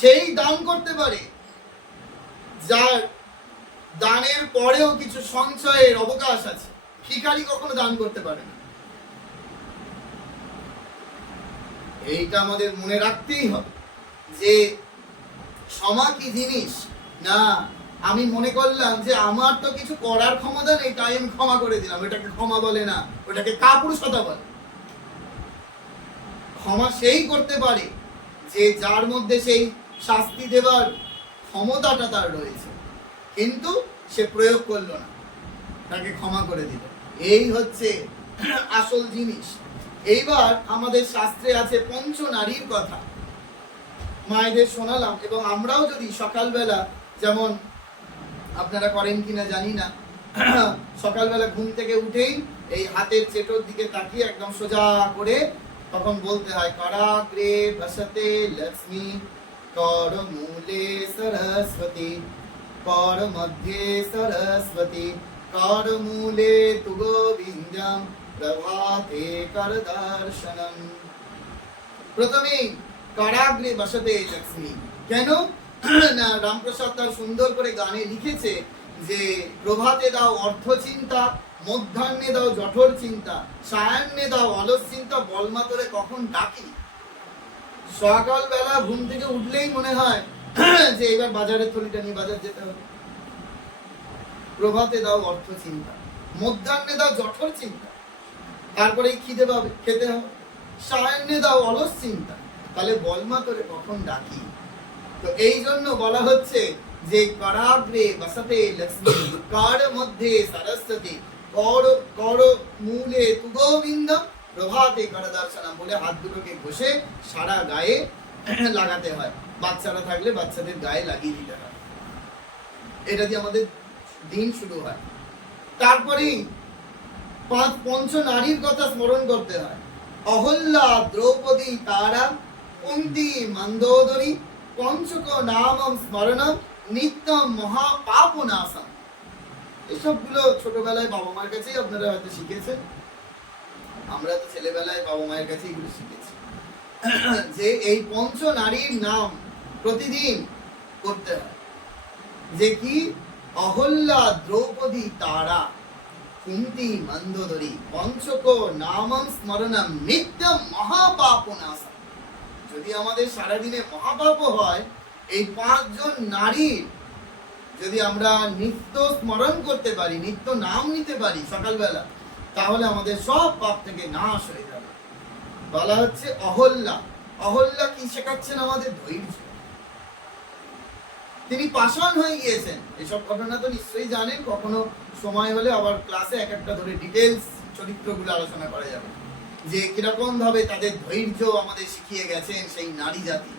সেই দান করতে পারে। যার দানের পরেও কিছু সঞ্চয়ের অবকাশ আছে। ভিখারি কখনো দান করতে পারে না। এইটা আমাদের মনে রাখতেই হবে যে ক্ষমা কি জিনিস, না, আমি মনে করলাম যে আমার তো কিছু করার ক্ষমতা নেই, তাই আমি ক্ষমা করে দিলাম। ওটাকে ক্ষমা বলে না, ওটাকে কাপুরুষতা বলে। ক্ষমা সেই করতে পারে যে যার মধ্যে সেই শাস্তি দেবার ক্ষমতাটা তার রয়েছে। কিন্তু সে প্রয়োগ করল না। তাকে ক্ষমা করে দিল। এই হচ্ছে আসল জিনিস। এইবার আমাদের শাস্ত্রে আছে পঞ্চ নারীর কথা। মায়েদের শোনালাম এবং আমরাও যদি সকালবেলা যেমন আপনারা করেন কিনা জানি না, সকালবেলা ঘুম থেকে উঠেই এই হাতের চেটোর দিকে তাকিয়ে একদম সোজা করে তখন বলতে হয় করাগ্রে বসতে লক্ষ্মী কর মূলে সরস্বতী কর মধ্যে সরস্বতী কর মূলে তু গোবিন্দম প্রভাতে কর দর্শনম প্রথমেই কারাগ্রে বসতে লক্ষ্মী কেন না রামপ্রসাদ তার সুন্দর করে গানে লিখেছে যে প্রভাতে দাও অর্থ চিন্তা মধ্যাহ্নে দাও জঠর চিন্তা সায়ান্নে দাও অলস চিন্তা বলমাতরে কখন ডাকি সকাল বেলা ঘুম থেকে উঠলেই মনে হয় যে এবার বাজারের থলিটা নিয়ে বাজার যেতে হবে। প্রভাতে দাও অর্থ চিন্তা, মধ্যাহ্নে দাও জঠর চিন্তা, তারপরে খিদে পাবে, খেতে হবে। সায়ান্নে দাও অলস চিন্তা, তাহলে বলমা করে কখন ডাকি? তো এই জন্য বলা হচ্ছে যে করাগ্রে বসতে লক্ষ্মী, কার মধ্যে সরস্বতী, কর কর মূলে তু গোবিন্দ প্রভাতে কর দর্শনম বলে হাত দুটোকে ঘষে সারা গায়ে লাগাতে হয়। বাচ্চারা থাকলে বাচ্চাদের গায়ে লাগিয়ে দিতে হয়। এটা দিয়ে আমাদের দিন শুরু হয়। তারপরেই পাঁচ পঞ্চ নারীর কথা স্মরণ করতে হয়। অহল্যা দ্রৌপদী তারা কুন্তি মন্দোদরী পঞ্চক নামম স্মরণম নিত্যম মহাপাপ নাশম এসবগুলো ছোটবেলায় বাবা মার কাছেই আপনারা হয়তো শিখেছেন। আমরা তো ছেলেবেলায় বাবা মায়ের কাছে এগুলো শিখেছি। যে এই পঞ্চ নারীর নাম প্রতিদিন করতে হয়। যে কি? অহল্যা দ্রৌপদী তারা কুন্তি মন্দোদরী পঞ্চক নামম স্মরণম নিত্যম মহাপাপ যদি আমাদের সারাদিনে মহাপাপ হয়, এই পাঁচজন নারীর যদি আমরা নিত্য স্মরণ করতে পারি, নিত্য নাম নিতে পারি সকালবেলা তাহলে আমাদের সব পাপ থেকে নাশ হয়ে যাবে। বলা হচ্ছে অহল্যা। অহল্যা কি শেখাচ্ছেন আমাদের? ধৈর্য। তিনি পাষাণ হয়ে গিয়েছেন। এসব ঘটনা তো নিশ্চয়ই জানেন। কখনো সময় হলে আবার ক্লাসে এক একটা ধরে ডিটেলস চরিত্রগুলো আলোচনা করা যাবে। যে কীরকম ভাবে তাদের ধৈর্য আমাদের শিখিয়ে গেছেন সেই নারী জাতি।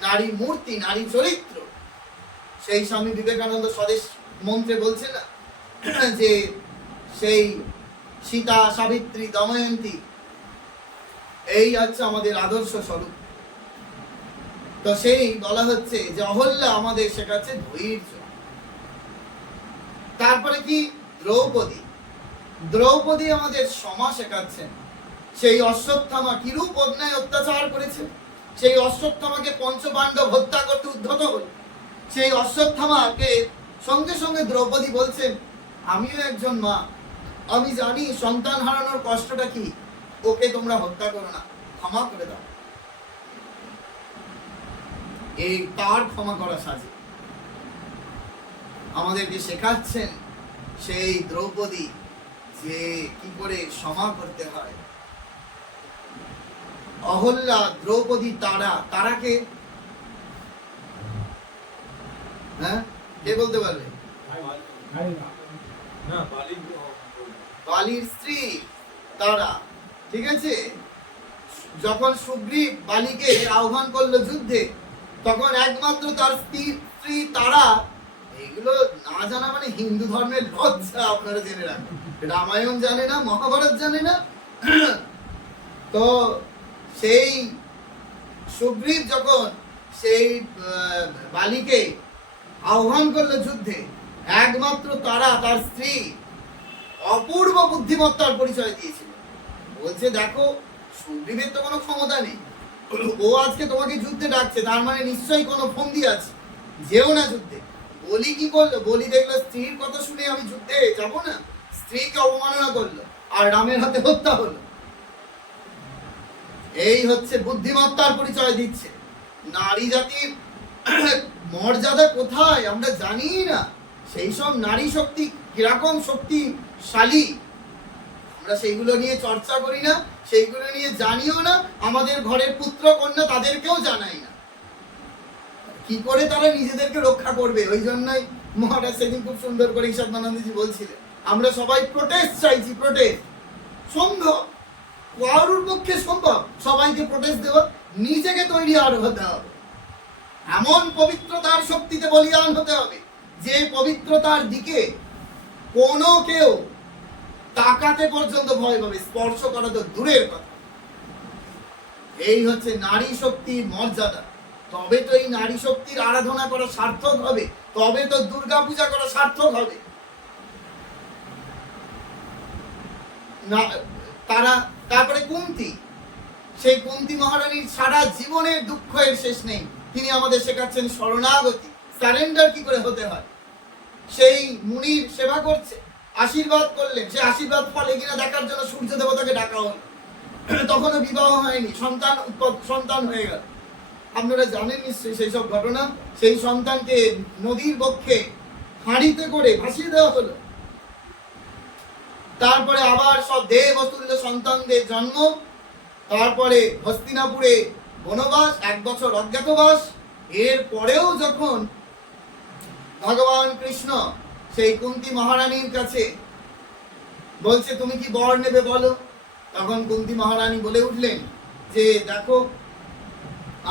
নারী মূর্তি, নারী চরিত্র। সেই স্বামী বিবেকানন্দ স্বদেশ মন্ত্রে বলছে না, যে সেই সীতা সাবিত্রী দময়ন্তী। এই হচ্ছে আমাদের আদর্শ স্বরূপ। তো সেই বলা হচ্ছে যে অহল্যা আমাদের শেখাচ্ছে ধৈর্য। তারপরে কি? দ্রৌপদী। দ্রৌপদী আমাদের সমা শেখাচ্ছেন। সেই অশ্বত্থামা কিরূপ অন্যায় অত্যাচার করেছে? সেই অশ্বত্থামাকে পঞ্চপাণ্ডব হত্যা করতে উদ্ধত হল। সেই অশ্বত্থামাকে সঙ্গে সঙ্গে দ্রৌপদী বলছেন, আমিও একজন মা। আমি জানি সন্তান হারানোর কষ্টটা কি। ওকে তোমরা হত্যা করো না, ক্ষমা করে দাও। এই তার ক্ষমা করা সাজে। আমাদেরকে শেখাচ্ছেন সেই দ্রৌপদী যে কি করে ক্ষমা করতে হয়। অহল্যা দ্রৌপদী তারা, তারাকে? হ্যাঁ? কে বলতে পারবে? না বালির স্ত্রী, তারা, ঠিক আছে? যখন সুগ্রীব বালিকে আহ্বান করল যুদ্ধে, তখন একমাত্র তার স্ত্রী স্ত্রী, তারা, এগুলো না জানা মানে হিন্দু ধর্মের লজ্জা আপনারা জেনে রাখুন। রামায়ণ জানে না, মহাভারত জানে না। তো সেই সুগ্রীব যখন সেই বালিকে আহ্বান করল যুদ্ধে, একমাত্র তারা, তার স্ত্রী অপূর্ব বুদ্ধিমত্তার পরিচয় দিয়েছিল বলছে, দেখো, সুগ্রীবের তো কোনো ক্ষমতা নেই। ও আজকে তোমাকে যুদ্ধে ডাকছে, তার মানে নিশ্চয়ই কোনো ফন্দি আছে। যেও না যুদ্ধে। বলি কি করল? বলি দেখল, স্ত্রীর কথা শুনে আমি যুদ্ধে যাব না। স্ত্রীকে অবমাননা করল আর রামের হাতে হত্যা হলো। এই হচ্ছে বুদ্ধিমত্তার পরিচয় দিচ্ছে। নারী জাতির মর্যাদা কোথায়? আমরা জানি না। সেই সব নারী শক্তি, কীরকম শক্তিশালী আমরা সেইগুলো নিয়ে চর্চা করি না, সেইগুলো নিয়ে জানিও না, আমাদের ঘরের পুত্র কন্যা তাদেরকেও জানাই না। কি করে তারা নিজেদেরকে রক্ষা করবে? ওই জন্যই মহারাজ সেদিন খুব সুন্দর করে ঈশাত্মানন্দজি বলছিলেন, আমরা সবাই প্রোটেস্ট চাইছি প্রোটেস্ট সম্ভব? কারুর পক্ষে সম্ভব? সবাইকে প্রোটেস্ট দেওয়া, নিজেকে তৈরি আর হতে হবে। এমন পবিত্রতার শক্তিতে বলিয়ান হতে হবে, যে পবিত্রতার দিকে কোনো কেউ তাকাতে পর্যন্ত ভয় পাবে, স্পর্শ করা তো দূরের কথা। এই হচ্ছে নারী শক্তির মর্যাদা। তবে তো এই নারী শক্তির আরাধনা করা সার্থক হবে, তবে তো দুর্গা পূজা করা সার্থক হবে। না, তারা, তারপরে কুন্তি। সেই কুন্তি মহারানীর সারা জীবনের দুঃখের শেষ নেই। তিনি আমাদের শেখাচ্ছেন শরণাগতি। সারেন্ডার কি করে হতে হয়? সেই মুনির সেবা করছে। আশীর্বাদ করলেন। সে আশীর্বাদ ফলে কিনা দেখার জন্য সূর্য দেবতাকে ডাকা হলো। তখনও বিবাহ হয়নি, সন্তান সন্তান হয়ে গেল। আপনারা জানেন নিশ্চয়ই সেই সব ঘটনা। সেই সন্তানকে নদীর বক্ষে হাঁড়িতে করে ভাসিয়ে দেওয়া হলো। তারপরে আবার সব দেব অতুল্য সন্তানদের জন্ম। তারপরে হস্তিনাপুরে বনবাস, এক বছর অজ্ঞাতবাস। এর পরেও যখন ভগবান কৃষ্ণ সেই কুন্তি মহারানীর কাছে বলছে, তুমি কি বর নেবে বলো? তখন কুন্তি মহারানী বলে উঠলেন যে, দেখো,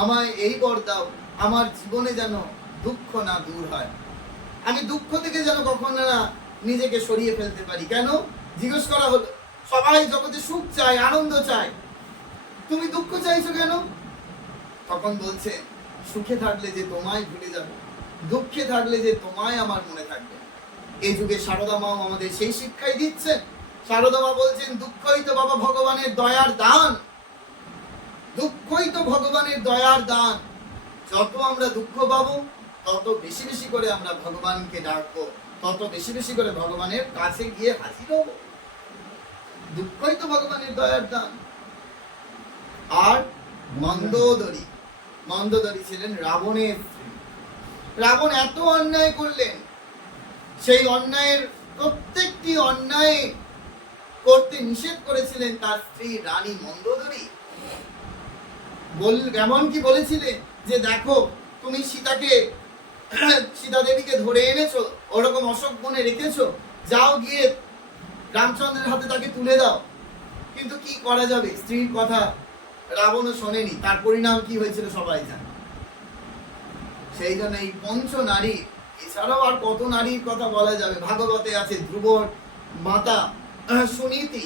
আমায় এই বর দাও, আমার জীবনে যেন দুঃখ না দূর হয়। আমি দুঃখ থেকে যেন কখনো না নিজেকে সরিয়ে ফেলতে পারি। কেন? জিজ্ঞেস করা হলো, সবাই জগতে সুখ চায়, আনন্দ চায়। তুমি দুঃখ চাইছো কেন? তখন বলছে, সুখে থাকলে যে তোমায় ভুলে যাবে, দুঃখে থাকলে যে তোমায় আমার মনে থাকবে। এই যুগে সারদা মাও আমাদের সেই শিক্ষাই দিচ্ছেন। সারদা মা বলছেন, দুঃখই তো বাবা ভগবানের দয়ার দান। দুঃখই তো ভগবানের দয়ার দান। যত আমরা দুঃখ পাবো, তত বেশি বেশি করে আমরা ভগবানকে ডাকবো। তত বেশি বেশি করে ভগবানের কাছে গিয়ে হাজির হব। দুঃখই তো ভগবানের দয়ার দান। আর মন্দোদরী। মন্দোদরী ছিলেন রাবণের রাবণ এত অন্যায় করলেন সেই অন্যায়ের, প্রত্যেকটি অন্যায় করতে নিষেধ করেছিলেন তার স্ত্রী রানী মন্দোদরী। বল, এমন কি বলেছিলেন যে দেখো, তুমি সীতাকে সীতা দেবীকে ধরে এনেছো, ওরকম অশোক বনে রেখেছো, যাও গিয়ে রামচন্দ্রের হাতে তাকে তুলে দাও। কিন্তু কি করা যাবে? স্ত্রীর কথা রাবণও শোনেনি। তার পরিণাম কি হয়েছিল সবাই জানে। সেই জন্য এই পঞ্চ নারী এছাড়াও আর কত নারীর কথা বলা যাবে? ভাগবতে আছে, ধ্রুবর মাতা সুনীতি।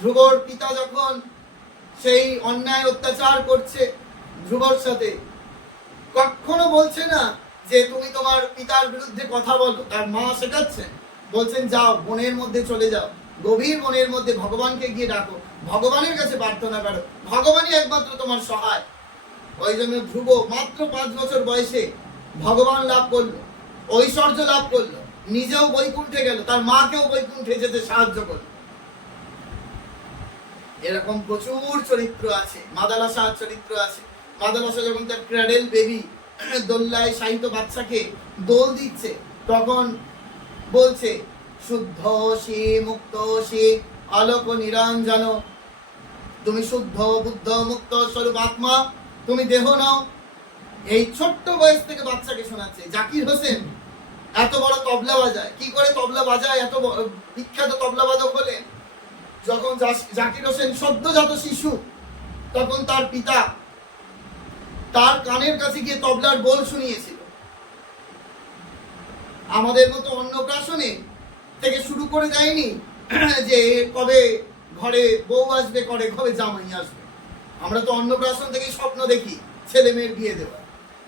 ধ্রুবর পিতা যখন সেই অন্যায় অত্যাচার করছে ধ্রুবর সাথে, কখনো বলছে না যে তুমি তোমার পিতার বিরুদ্ধে কথা বলো, তার মা শেখাচ্ছেন বলছেন, যাও, বনের মধ্যে চলে যাও। গভীর বনের মধ্যে ভগবানকে গিয়ে ডাকো। ভগবানের কাছে প্রার্থনা করো। ভগবানই একমাত্র তোমার সহায়। ওই জন্য ধ্রুব মাত্র পাঁচ বছর বয়সে ভগবান লাভ করল, ঐশ্বর্য লাভ করল, নিজেও বৈকুণ্ঠে গেল, তার মাকেও বৈকুণ্ঠে যেতে সাহায্য করল। এরকম প্রচুর চরিত্র আছে মাদালাসার চরিত্র আছে। মাদালাসা যখন তার ক্র্যাডেল বেবি দোল্লায় সাহিত্য বাচ্চাকে দোল দিচ্ছে, তখন বলছে, শুদ্ধ সে, মুক্ত সে, আলোক নিরঞ্জন তুমি শুদ্ধ, বুদ্ধ, মুক্ত স্বরূপ আত্মা, তুমি দেহ নাও এই ছোট্ট বয়স থেকে বাচ্চাকে শোনাচ্ছে, জাকির হোসেন, এত বড় তবলা বাজায়। কি করে তবলা বাজায়? এত বিখ্যাত তবলা বাদক হলেন। যখন জাকির হোসেন সদ্যজাত শিশু, তখন তার পিতা তার কানের কাছে গিয়ে তবলার বোল শুনিয়েছিল। আমাদের মতো অন্নপ্রাশনে থেকে শুরু করে দেয়নি যে কবে ঘরে বউ আসবে করে কবে জামাই আসবে। আমরা তো অন্নপ্রাশন থেকে স্বপ্ন দেখি ছেলে মেয়ের বিয়ে দেওয়া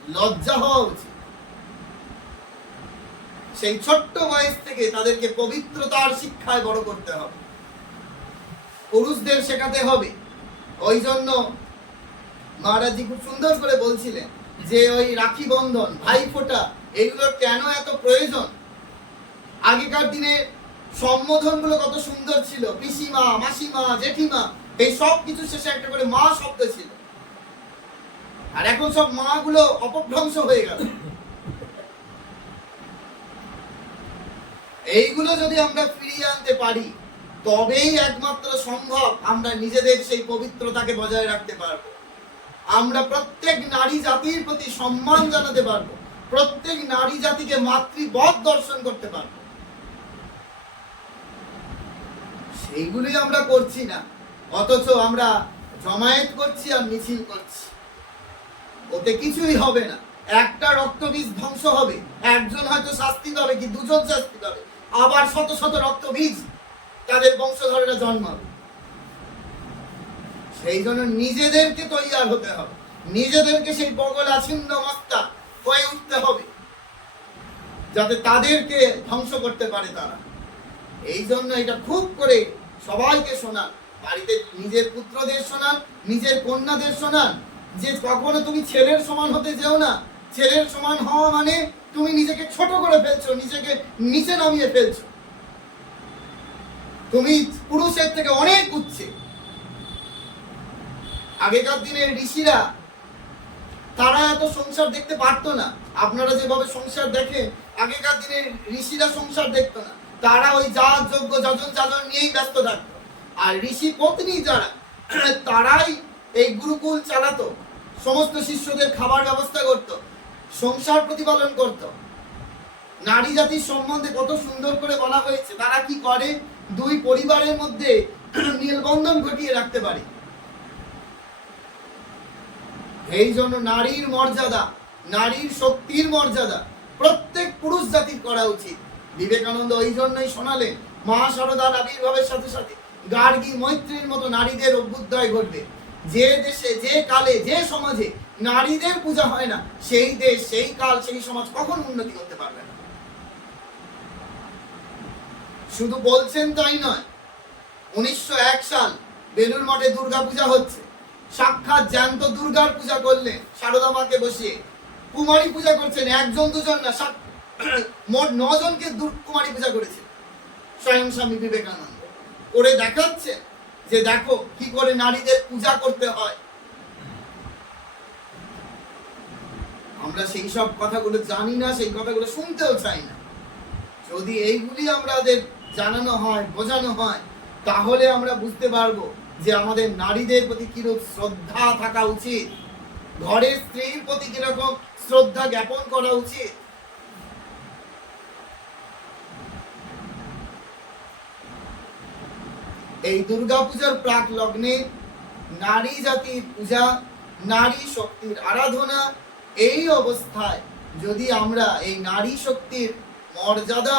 লজ্জা হওয়া উচিত। সেই ছোট্ট বয়স থেকে তাদেরকে পবিত্রতার শিক্ষায় বড় করতে হবে। পুরুষদের শেখাতে হবে। ওই জন্য মহারাজজি খুব সুন্দর করে বলছিলেন যে, ওই রাখি বন্ধন, ভাই ফোঁটা, এগুলোর কেন এত প্রয়োজন? আগেকার দিনে সম্বোধনগুলো কত সুন্দর ছিল। পিসিমা, মাসিমা, জেঠিমা, এই সব কিছু শেষে একটা করে মা শব্দ ছিল। আর এখন সব মা গুলো অপভ্রংশ হয়ে গেল। এইগুলো যদি আমরা ফিরিয়ে আনতে পারি, তবেই একমাত্র সম্ভব আমরা নিজেদের সেই পবিত্রতাকে বজায় রাখতে পারব। আমরা প্রত্যেক নারী জাতির প্রতি সম্মান জানাতে পারব। প্রত্যেক নারী জাতিকে মাতৃবধ দর্শন করতে পারব। সেইগুলি আমরা করছি না। অথচ আমরা জমায়েত করছি আর মিছিল করছি। ওতে কিছুই হবে না। একটা রক্তবীজ ধ্বংস হবে। একজন হয়তো শাস্তি পাবে কি দুজন শাস্তি পাবে। আবার শত শত রক্তবীজ তাদের বংশধরেরা জন্মাবে। সেই জন্য নিজেদেরকে তৈয়ার হতে হবে। নিজেদেরকে সেই বগল আছিন্ন মস্তা হয়ে উঠতে হবে। যাতে তাদেরকে ধ্বংস করতে পারে তারা। এই জন্য এটা খুব করে সবাইকে শোনান। বাড়িতে নিজের পুত্রদের শোনান, নিজের কন্যাদের শোনান যে কখনো তুমি ছেলের সমান হতে যেও না, ছেলের সমান হওয়া মানে তুমি নিজেকে ছোট করে ফেলছো, নিজেকে নিচে নামিয়ে ফেলছো। তুমি পুরুষের থেকে অনেক উচ্ছে আগেকার দিনের ঋষিরা তারা এত সংসার দেখতে পারতো না। আপনারা যেভাবে সংসার দেখেন, আগেকার দিনের ঋষিরা সংসার দেখতো না। তারা ওই যা যোগ্য যজন যাজন নিয়েই ব্যস্ত থাকতো। আর ঋষি পত্নী যারা, তারাই এই গুরুকুল চালাতো। সমস্ত শিষ্যদের খাবার ব্যবস্থা করত, সংসার প্রতিপালন করত। নারী জাতির সম্বন্ধে কত সুন্দর করে বলা হয়েছে, তারা কি করে? দুই পরিবারের মধ্যে মেলবন্ধন ঘটিয়ে রাখতে পারে। এই জন্য নারীর মর্যাদা, নারীর শক্তির মর্যাদা প্রত্যেক পুরুষ জাতির করা উচিত। বিবেকানন্দ ওই জন্যই শোনালেন মা সারদার আবির্ভাবের সাথে সাথে গার্গী মৈত্রীর মতো নারীদের অভ্যুদয় ঘটবে। যে দেশে, যে কালে, যে সমাজে নারীদের পূজা হয় না, সেই দেশ, সেই কাল, সেই সমাজ কখন উন্নতি করতে পারবে না। শুধু বলছেন তাই নয়, উনিশশো সাল বেলুর মঠে দুর্গা পূজা হচ্ছে। সাক্ষাৎ জ্যান্ত দুর্গার পূজা করলেন সারদা মাকে বসিয়ে। কুমারী পূজা করছেন একজন দুজন না মোট নজনকে কুমারী পূজা করেছে। স্বয়ং স্বামী বিবেকানন্দ। করে দেখাচ্ছে যে দেখো কি করে নারীদের পূজা করতে হয়। আমরা সেই সব কথাগুলো জানি না, সেই কথাগুলো শুনতেও চাই না। যদি এইগুলি আমাদের জানানো হয়, বোঝানো হয়, তাহলে আমরা বুঝতে পারব যে আমাদের নারীদের প্রতি কিরূপ শ্রদ্ধা থাকা উচিত। ঘরের স্ত্রীর প্রতি কীরকম শ্রদ্ধা জ্ঞাপন করা উচিত। এই দুর্গাপূজার প্রাক লগ্নে নারী জাতির পূজা, নারী শক্তির আরাধনা, এই অবস্থায় যদি আমরা এই নারী শক্তির মর্যাদা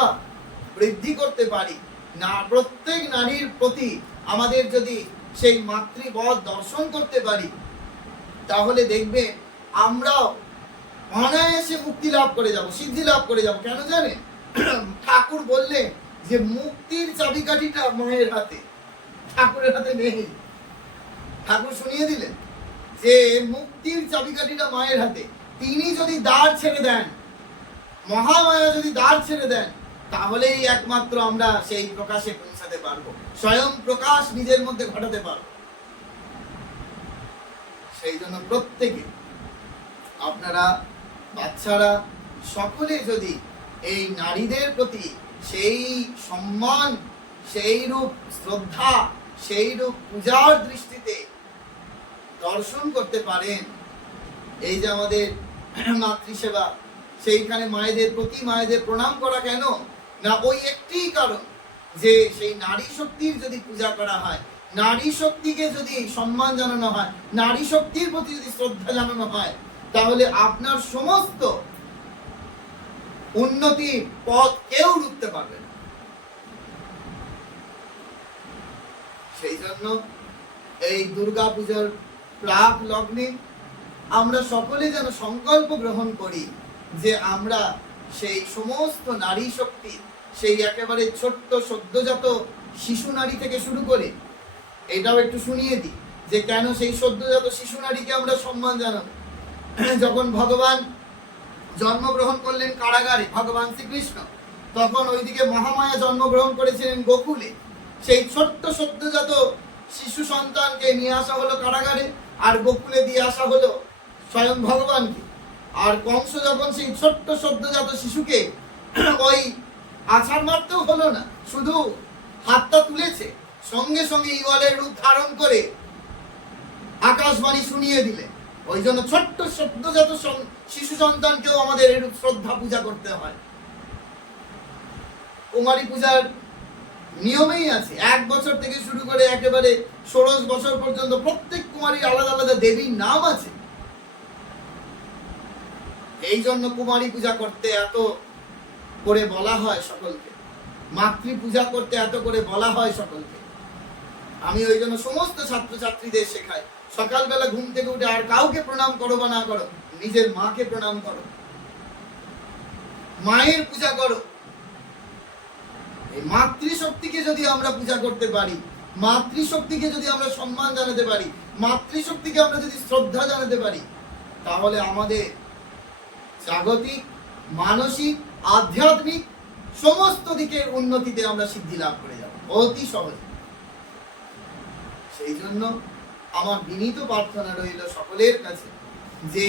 বৃদ্ধি করতে পারি, না, প্রত্যেক নারীর প্রতি আমাদের যদি সেই মাতৃবধ দর্শন করতে পারি, তাহলে দেখবে আমরাও অনায়াসে মুক্তি লাভ করে যাব, সিদ্ধি লাভ করে যাব। কেন জানে ঠাকুর বললেন যে, মুক্তির চাবিকাঠিটা মায়ের হাতে। ঠাকুরের হাতে নেই। ঠাকুর শুনিয়ে দিলেন যে, মুক্তির চাবিকাঠিটা মায়ের হাতে। তিনি যদি দ্বার ছেড়ে দেন, মহামায়া যদি দ্বার ছেড়ে দেন, তাহলেই একমাত্র আমরা সেই প্রকাশে পৌঁছাতে পারব। স্বয়ং প্রকাশ নিজের মধ্যে ঘটাতে পারব। সেই জন্য প্রত্যেকে, আপনারা, বাচ্চারা, সকলে যদি এই নারীদের প্রতি সেই সম্মান, সেই রূপ, শ্রদ্ধা সেই রূপ পূজার দৃষ্টিতে দর্শন করতে পারেন। এই যে আমাদের মাতৃসেবা, সেইখানে মায়েদের প্রতি মায়েদের প্রণাম করা কেন? না, ওই একটি কারণ যে সেই নারী শক্তির যদি পূজা করা হয়, নারী শক্তিকে যদি সম্মান জানানো হয়, নারী শক্তির প্রতি যদি শ্রদ্ধা জানানো হয়, তাহলে আপনার সমস্ত উন্নতির পথ কেউ রুখতে পারবে না। সেই জন্য এই দুর্গা পূজার প্রাক লগ্নে আমরা সকলে যেন সংকল্প গ্রহণ করি যে আমরা সেই সমস্ত নারী শক্তি, সেই একেবারে ছোট্ট সদ্যজাত শিশু নারী থেকে শুরু করে, এটাও একটু শুনিয়ে দিই, যে কেন সেই সদ্যজাত শিশু নারীকে আমরা সম্মান জানাব? যখন ভগবান জন্মগ্রহণ করলেন কারাগারে, ভগবান শ্রীকৃষ্ণ, তখন ওইদিকে মহামায়া জন্মগ্রহণ করেছিলেন গোকুলে। সেই ছোট্ট সদ্যজাত শিশু সন্তানকে নিয়ে আসা হলো কারাগারে, আর গোকুলে দিয়ে আসা হলো স্বয়ং ভগবানকে। আর কংস যখন সেই ছোট্ট সদ্যজাত শিশুকে ওই আছাড় মারতেও হলো না, শুধু হাতটা তুলেছে, সঙ্গে সঙ্গে ইওয়ালের রূপ ধারণ করে আকাশবাণী শুনিয়ে দিলে। ওই জন্য ছোট্ট সদ্যজাত শিশু সন্তানকেও আমাদের এরূপ শ্রদ্ধা পূজা করতে হয়। কুমারী পূজার নিয়মেই আছে। এক বছর থেকে শুরু করে একেবারে ষোড়শ বছর পর্যন্ত প্রত্যেক কুমারীর আলাদা আলাদা দেবীর নাম আছে। এই জন্য কুমারী পূজা করতে এত করে বলা হয় সকলকে। মাতৃ পূজা করতে এত করে বলা হয় সকলকে। আমি ওই জন্য সমস্ত ছাত্রছাত্রীদের শেখাই। সকালবেলা ঘুম থেকে উঠে আর কাউকে প্রণাম করো বা না করো, নিজের মাকে প্রণাম করো। মায়ের পূজা করো। এই মাতৃশক্তিকে যদি আমরা পূজা করতে পারি, মাতৃশক্তিকে যদি আমরা সম্মান জানাতে পারি, মাতৃশক্তিকে আমরা যদি শ্রদ্ধা জানাতে পারি, তাহলে আমাদের জাগতিক, মানসিক, আধ্যাত্মিক সমস্ত দিকের উন্নতিতে আমরা সিদ্ধি লাভ করে যাব, অতি সহজে। সেই জন্য আমার বিনীত প্রার্থনা রইল সকলের কাছে যে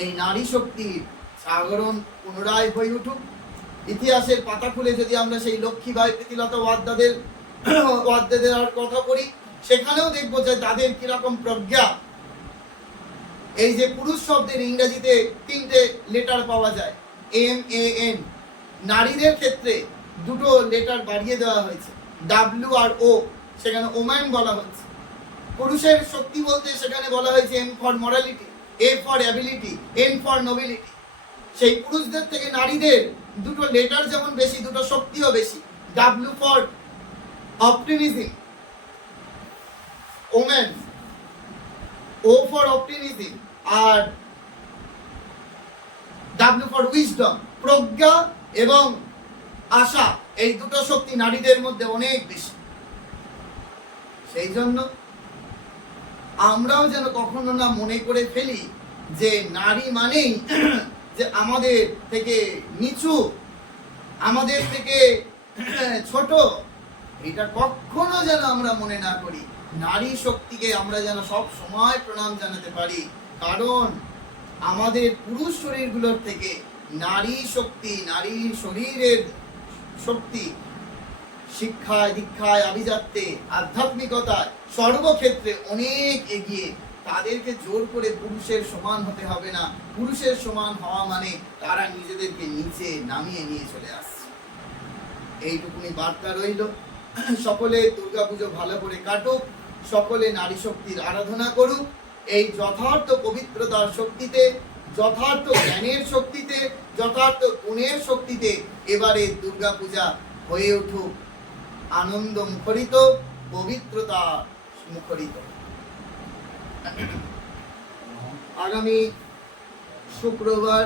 এই নারী শক্তির জাগরণ পুনরায় হয়ে উঠুক। ইতিহাসের পাতা খুলে যদি আমরা সেই লক্ষ্মীবাই প্রীতিলতা ওয়াদ্দাদের ওয়াদ্দাদের আর কথা বলি, সেখানেও দেখব যে তাদের কীরকম প্রজ্ঞা। এই যে পুরুষ শব্দের ইংরেজিতে তিনটে লেটার পাওয়া যায় এম এ এন নারীদের ক্ষেত্রে দুটো লেটার বাড়িয়ে দেওয়া হয়েছে ডাব্লিউ আর ও সেখানে ওম্যান বলা হচ্ছে পুরুষের শক্তি বলতে সেখানে বলা হয়েছে M for morality A for ability N for nobility সেই পুরুষদের থেকে নারীদের দুটো লেটার যেমন বেশি, দুটো শক্তিও বেশি। W for optimism women O for optimism R W for wisdom প্রজ্ঞা এবং আশা। এই দুটো শক্তি নারীদের মধ্যে অনেক বেশি। সেই জন্য আমরাও যেন কখনো না মনে করে ফেলি যে নারী মানেই যে আমাদের থেকে নিচু, আমাদের থেকে ছোট, এটা কখনো যেন আমরা মনে না করি। নারী শক্তিকে আমরা যেন সব সময় প্রণাম জানাতে পারি। কারণ আমাদের পুরুষ শরীরগুলোর থেকে নারী শক্তি, নারী শরীরের শক্তি, শিক্ষায়, দীক্ষায়, আভিজাত্যে, আধ্যাত্মিকতায় সর্বক্ষেত্রে অনেক এগিয়ে তাদেরকে জোর করে পুরুষের সমান হতে হবে না। পুরুষের সমান হওয়া মানে তারা নিজেদেরকে নিচে নামিয়ে নিয়ে চলে আসছে। এইটুকুনি বার্তা রইল। সকলে দুর্গাপুজো ভালো করে কাটুক, সকলে নারী শক্তির আরাধনা করুক। এই যথার্থ পবিত্রতার শক্তিতে, যথার্থ জ্ঞানের শক্তিতে, যথার্থ গুণের শক্তিতে এবারে দুর্গাপূজা হয়ে উঠুক। আনন্দ মুখরিত, পবিত্রতা মুখরিত। আগামী শুক্রবার